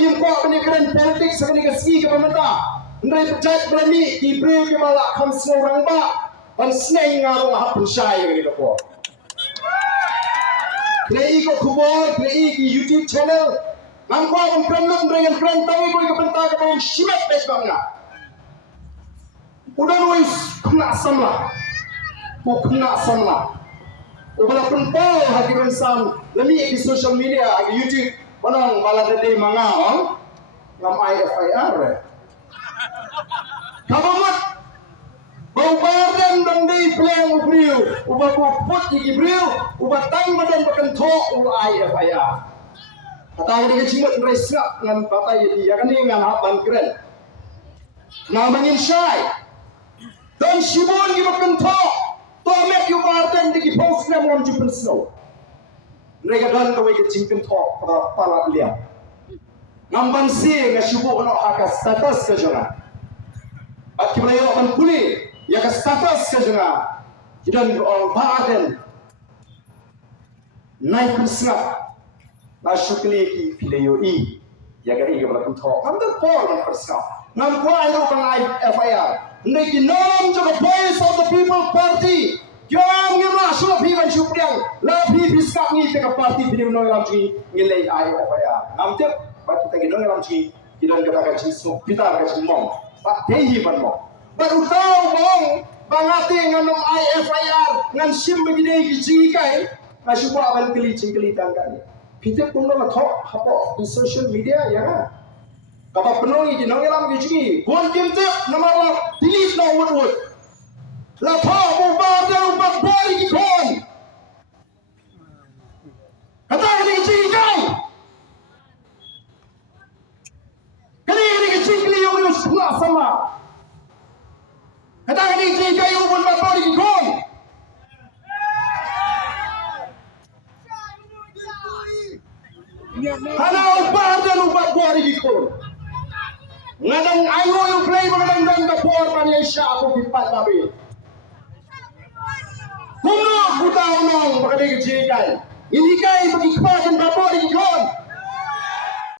yang kuat pendidikan politik sekali kasi ke pemerintah. Ndai pejat berani diberi ke malak kam seorang ba, pan seneng ngarung hap pensai ke ni ko. Play ko kubor, play ki YouTube channel. Ngam kuat ang krenluk dengan kren tawi ko ke pentar ke bang shimat bes bangna. Udah nulis kena samla. Kena samla. Ubala penpol hakiran sam lemi di social media, di YouTube. Panang maladade mga ngam IFIR. Kabamat baubaran dan day playang ubriu, uba put di briu, uba tang badan berkentok IFIR. Kata ini kecimut resap dengan patai dia kan ini ngan haban keren. Namanya Shah. Dan sibun di berkentok, tomek yu Ardent di post na mo jupen snow. Mereka dan kau kecing kentok para beliau. Ngamban si ngasubu ono akas status ke jangan. Aki beliau akan pulih ya ke status ke jangan. Dan Ardent naik persngap. Nasukli ki beliau i ya ke ika berkentok. Kamu por man persngap. Ngam kuai ro kan FIR. Ndai ki nom juga voice of the people party. Jangan ngira sudah piwan syupriang, lebih biskap ni tengah parti film nol dalam sini nilai ayo apa ya. Nampak, pak kita nol dalam sini kita katakan sini kita akan semua. Pak tehi banmo. Baru tahu bang, bangate ngan IFIR ngan sim begini kijikai, masih buat abang keli tangga ni. Kita pun nak talk apa di social media ya. Kalau penuh ni nol dalam kijikai, gol game tu nama delete no wood. Lapor bubar dan Batbor di Khun. Kata ini kecil kau. Kali ini kecil kau yang sebelah sama. Kata ini kecil kau pun Batbor di Khun. Karena ubah dan Batbor di Khun. Ngadang ayo yang play mengadang Batbor pada Shah aku pipat tapi. Kynnoh, ku tahu nong, baka di kecil kan. Ini kai bagi kuat dan Batbor di Khun.